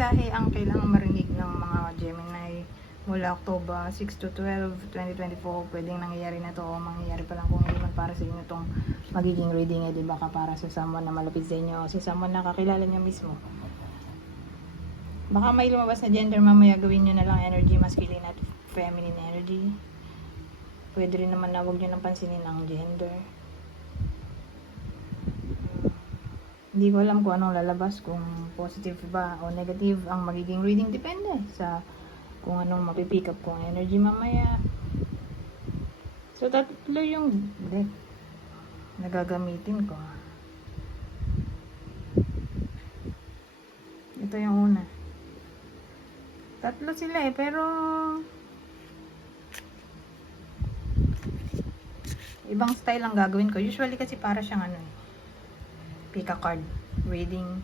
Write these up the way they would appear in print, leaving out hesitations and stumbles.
mensahe ang kailangang marinig ng mga Gemini mula October 6 to 12, 2024? Pwedeng nangyayari na to o mangyayari pa lang kung hindi man para sa inyo itong magiging reading di baka para sa someone na malapit sa inyo o sa someone na kakilala nyo mismo. Baka may lumabas na gender, mamaya gawin nyo na lang energy, masculine at feminine energy. Pwede rin naman na huwag nyo nang pansinin ang gender. Hindi ko alam kung anong lalabas, kung positive ba o negative ang magiging reading. Depende sa kung anong mapipick up kong energy mamaya. So, tatlo yung deck na gagamitin ko. Ito yung una. Tatlo sila pero ibang style ang gagawin ko. Usually kasi para siyang pick a card reading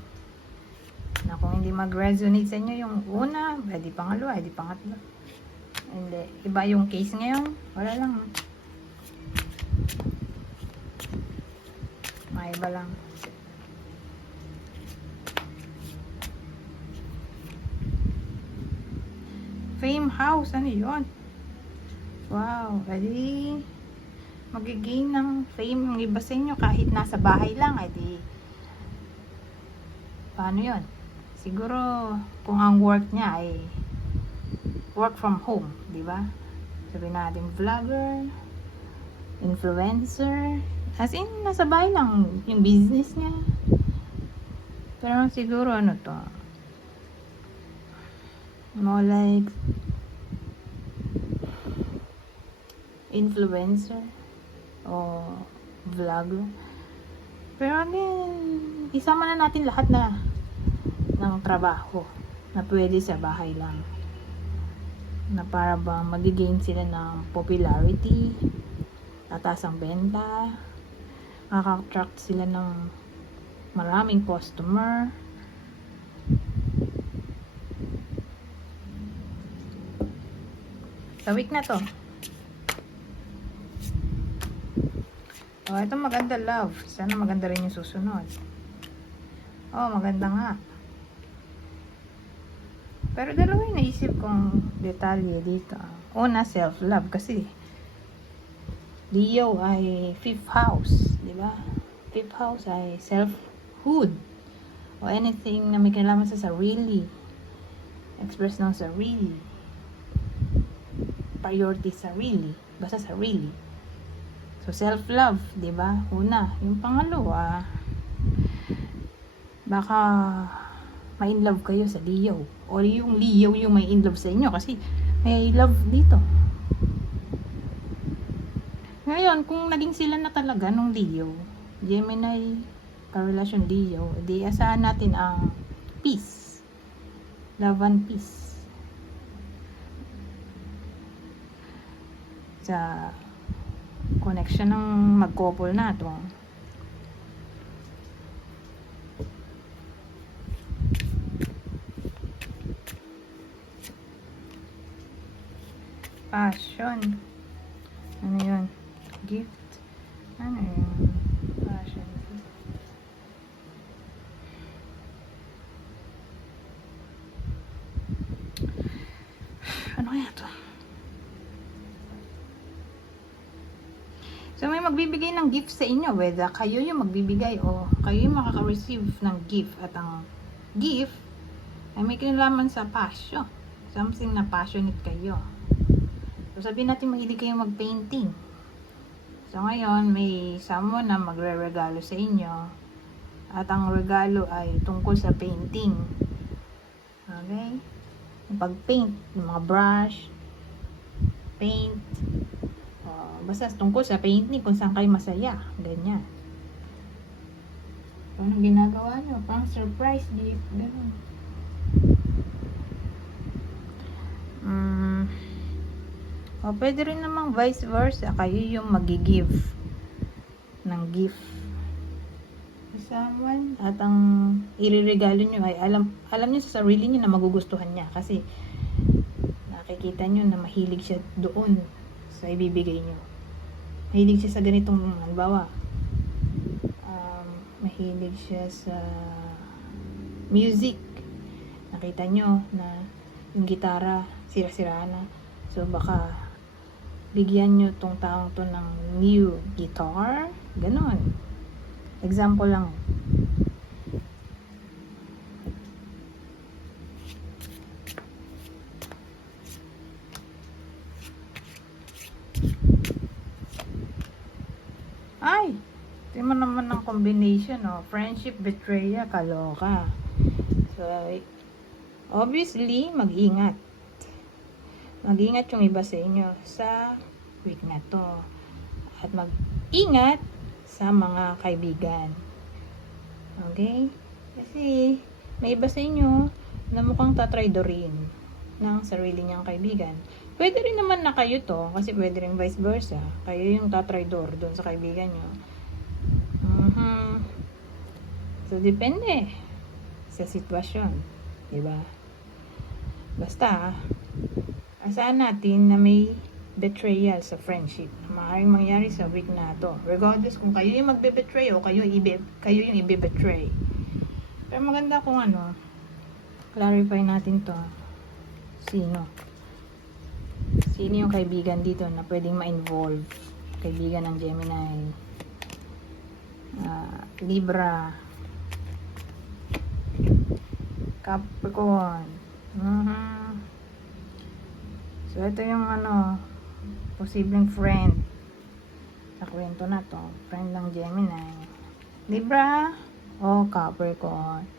na kung hindi mag-resonate sa inyo yung una, edi pangalawa, edi pangatlo. Hindi, iba yung case ngayon, wala lang. May iba lang. Fame house, ano yun? Wow, edi magigain ng fame yung iba sa inyo kahit nasa bahay lang, edi paano yun? Siguro kung ang work niya ay work from home, di ba? Sabihin natin vlogger, influencer, as in nasa bahay lang yung business niya. Pero siguro to, more like influencer o vlogger. Pero isama na natin lahat ng trabaho na pwede sa bahay lang. Na para bang magigain sila ng popularity, tataas ang benta, makaka-attract sila ng maraming customer. Sa week na to. Oh, ito maganda, love. Sana maganda rin yung susunod. Oh, maganda nga. Pero dalawa yung naisip kong detalye dito. Una, self-love. Kasi Leo ay 5th house. Diba? 5th house ay selfhood. O anything na may kinalaman sa sarili. Express ng sarili. Priority sarili. Basta sarili. So, self-love, di ba? Una. Yung pangalawa, baka ma-inlove kayo sa Leo. O yung Leo yung may inlove sa inyo kasi may love dito. Ngayon, kung naging sila na talaga nung Leo, Gemini, karelasyon Leo, di asahan natin ang peace. Love and peace. Sa connection ng mag-couple na to. Passion. Ano yun? Gift. Ano yun? Passion. Ano kaya to? So, may magbibigay ng gift sa inyo, whether kayo yung magbibigay o kayo yung makaka-receive ng gift. At ang gift ay may kinalaman sa passion. Something na passionate kayo. So, sabihin natin mahilig kayo mag-painting. So, ngayon, may someone na magre-regalo sa inyo. At ang regalo ay tungkol sa painting. Okay? Yung pag-paint, yung mga brush, paint, basta tungkol sa painting, kung saan kayo masaya. Ganyan. So, anong ginagawa nyo? Pang surprise gift. Ganun. O, pwede rin namang vice versa. Kayo yung mag-give ng gift sa someone. At ang iririgalo nyo ay alam nyo sa sarili nyo na magugustuhan niya. Kasi nakikita nyo na mahilig siya doon sa ibibigay nyo. Mahilig siya sa ganitong, halimbawa, mahilig siya sa music. nakita nyo na yung gitara sira-sira na. So baka bigyan nyo tong taong to ng new guitar, ganon. Example lang. Ay, ito mo naman ng combination, oh. Friendship, betrayal, kaloka. So, obviously, mag-ingat. Mag-ingat yung iba sa inyo sa week na to. At mag-ingat sa mga kaibigan. Okay? Kasi, may iba sa inyo na mukhang tatraydorin ng sarili niyang kaibigan. Pwede rin naman na kayo to, kasi pwede rin vice versa. Kayo yung tatraydor doon sa kaibigan niyo. So, depende sa sitwasyon. Diba? Basta, asahan natin na may betrayal sa friendship. Maaaring mangyari sa week na to. Regardless kung kayo yung magbe-betray o kayo yung ibe-betray. Pero maganda kung clarify natin to. Sino yung kaibigan dito na pwedeng ma-involve? Kaibigan ng Gemini, Libra, Capricorn. So ito yung posibleng friend sa kwento na to. Friend ng Gemini, Libra o Capricorn.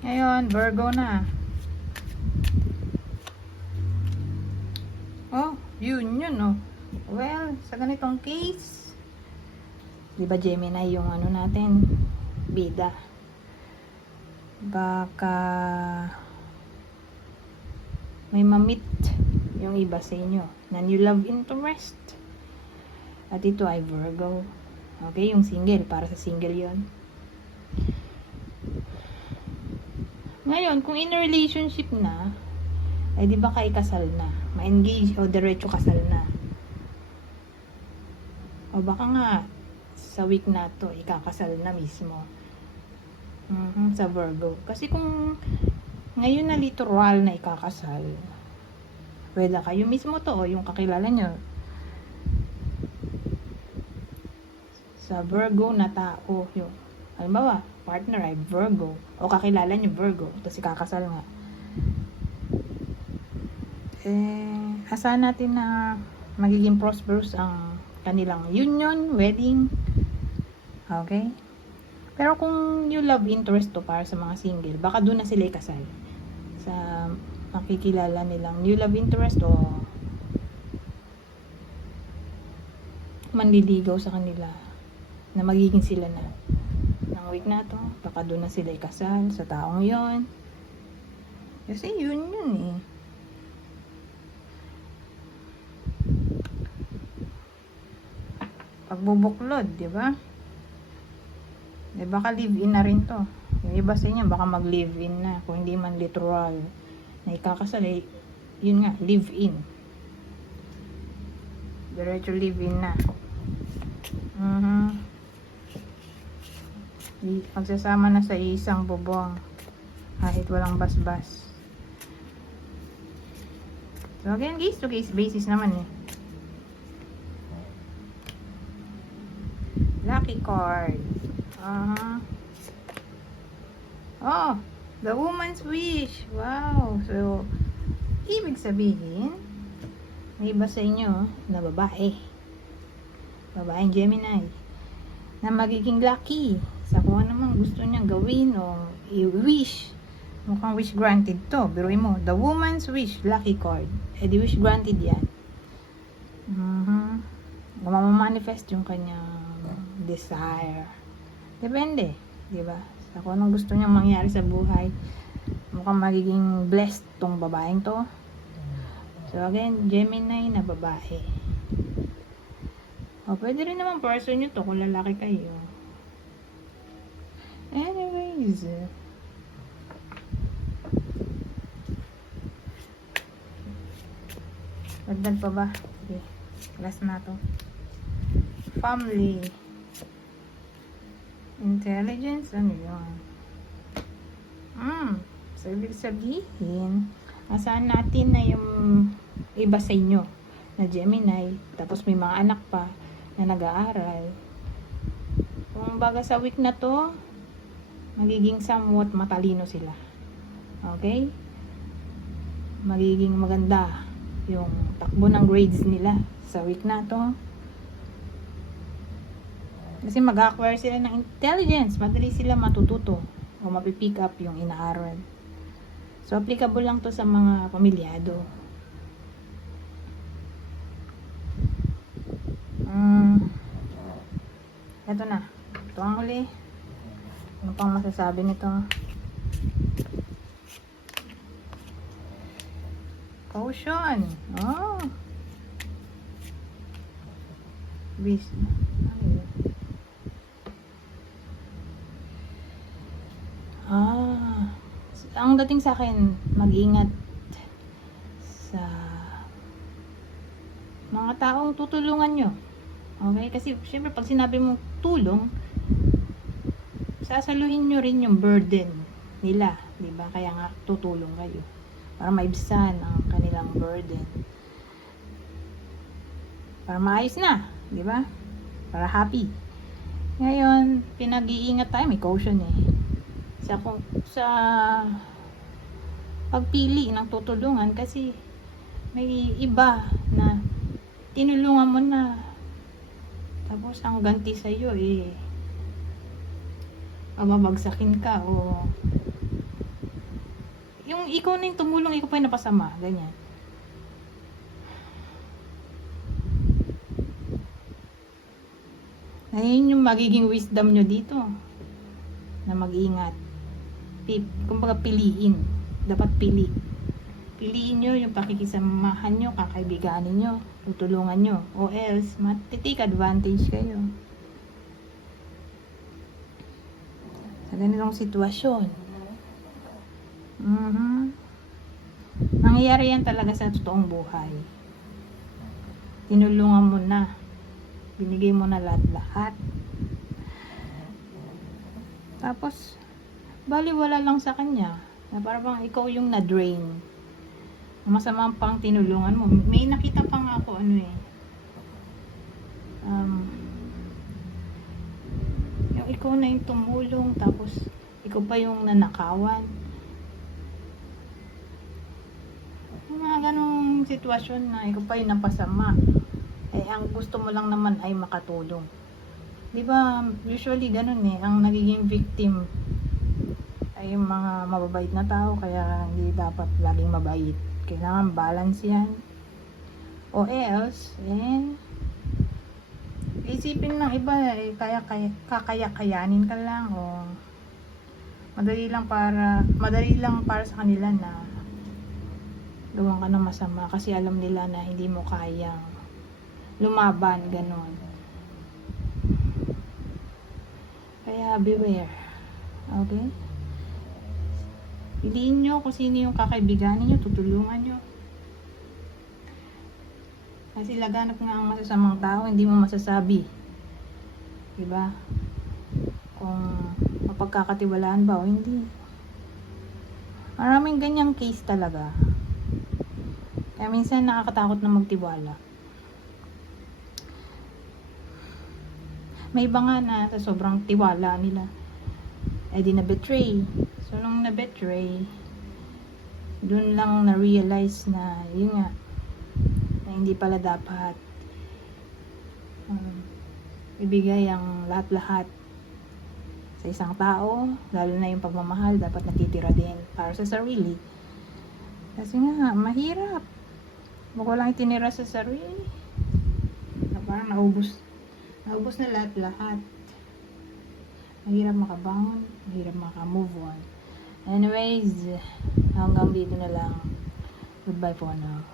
Ngayon, Virgo na. Oh, yun. Oh. Well, sa ganitong case, di ba Gemini yung natin, bida. Baka may mamit yung iba sa inyo na new love interest. At ito ay Virgo. Okay, yung single, para sa single yon. Ngayon, kung in a relationship na, ay di ba kay kasal na? Ma-engage o diretso kasal na? O baka nga, sa week na to, ikakasal na mismo. Sa Virgo. Kasi kung ngayon na literal na ikakasal, pwede kayo mismo to o yung kakilala nyo. Sa Virgo na tao, yung halimbawa, partner ay Virgo o kakilala nyo Virgo, tapos ikakasal nga. Asahan natin na magiging prosperous ang kanilang union, wedding. Okay? Pero kung you love interest to para sa mga single, baka doon na sila ikasal. Sa makikilala nilang new love interest o manliligaw sa kanila na magiging sila na. Ng week na to, baka doon na sila ikasal sa taong yon. Kasi yun eh. Pagbubuklod, di ba? Baka live-in na rin to. Yung iba sa inyo, baka mag-live-in na. Kung hindi man literal na ikakasal, yun nga, live-in. Diretso live-in na. Magsasama na sa isang bubong. Kahit walang basbas. So again, case to case basis naman eh. Lucky card. Oh, the woman's wish. Wow. So, ibig sabihin, may iba sa inyo na babae. Babaeng Gemini. Na magiging lucky sa kung ano man gusto niyang gawin o i-wish. Mukhang wish granted to. Biruin mo, the woman's wish, lucky card. Eh di wish granted yan. Mamamanifest yung kanyang desire. Depende, di ba? Sa kung anong gusto niyang mangyari sa buhay. Mukhang magiging blessed tong babaeng to. So again, Gemini na babae. O, pwede rin naman person nyo to kung lalaki kayo. Anyways, dagdag pa ba? Okay, last na to. family. Intelligence, ano yun? So, ibig sabihin, asahan natin na yung iba sa inyo na Gemini, tapos may mga anak pa na nag-aaral. Kung baga sa week na to, magiging somewhat matalino sila. Okay? Magiging maganda yung takbo ng grades nila sa week na to. Kasi mag-acquire sila ng intelligence. Madali sila matututo o mapipick up yung inaaral. So, applicable lang to sa mga pamilyado. Ito na. Ito ang huli. Ano pang masasabi nito? Caution. Oh. Ang dating sa akin, mag-ingat sa mga taong tutulungan nyo. Okay? Kasi syempre pag sinabi mong tulong, sasaluhin nyo rin yung burden nila, diba? Kaya nga tutulong kayo para maibsan ang kanilang burden, para maayos na, diba? Para happy. Ngayon, pinag-iingat tayo, may caution sa pagpili ng tutulungan, kasi may iba na tinulungan mo na, tapos ang ganti sa iyo mabagsakin ka, o yung ikaw na yung tumulong, ikaw pa yung napasama, ganyan. Ayun yung magiging wisdom nyo dito, na mag-ingat. Kumbaga piliin, dapat piliin nyo yung pakikisamahan nyo, kakaibiganin nyo, tutulungan nyo, o else matitake advantage kayo sa ganitong sitwasyon. Nangyayari yan talaga sa totoong buhay. Tinulungan mo na, binigay mo na lahat, tapos baliwala lang sa kanya, na parang ikaw yung na-drain, masama pang tinulungan mo. May nakita pa nga ako yung ikaw na yung tumulong, tapos ikaw pa yung nanakawan. Yung mga ganong sitwasyon na ikaw pa yung napasama, ang gusto mo lang naman ay makatulong. Diba, usually ganun ang nagiging victim ay yung mga mababait na tao, kaya hindi dapat laging mabait. Kailangan balance yan. O else, isipin ng iba, kakaya-kayanin ka lang, o madali lang para sa kanila na gawan ka ng masama, kasi alam nila na hindi mo kayang lumaban, ganon. Kaya beware. Okay? Piliin nyo kung sino yung kakaibiganin nyo, tutulungan nyo. Kasi laganap nga ang masasamang tao, hindi mo masasabi. Diba? Kung mapagkakatiwalaan ba o hindi. Maraming ganyang case talaga. Kaya minsan nakakatakot na magtiwala. May iba nga na sa sobrang tiwala nila, ay di na-betray. So, nung na-betray, dun lang na-realize na, yun nga, na hindi pala dapat ibigay ang lahat-lahat sa isang tao, lalo na yung pagmamahal, dapat natitira din para sa sarili. Kasi nga, mahirap. Huwag ko lang itinira sa sarili. Na parang naubos na lahat-lahat. Mahirap makabangon, mahirap makamove on. Anyways, hanggang dito na lang. Goodbye for now.